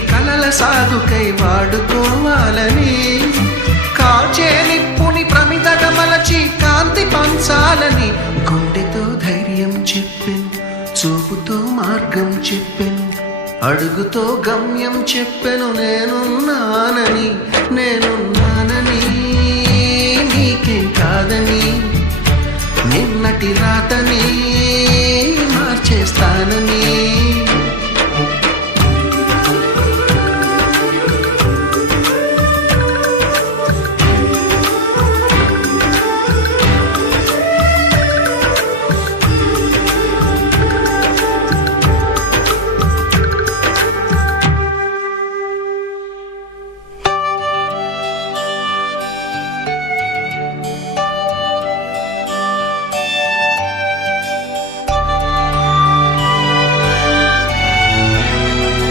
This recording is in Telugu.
కలల సాగుకై వాడుకోవాలని, కాచే నిప్పుని ప్రమిదగా మలచి కాంతి పంచాలని, గుండెతో ధైర్యం చెప్పెను, చూపుతో మార్గం చెప్పెను, అడుగుతో గమ్యం చెప్పెను. నేనున్నానని నీకేం కాదని, నిన్నటి రాతని మార్చేస్తానని.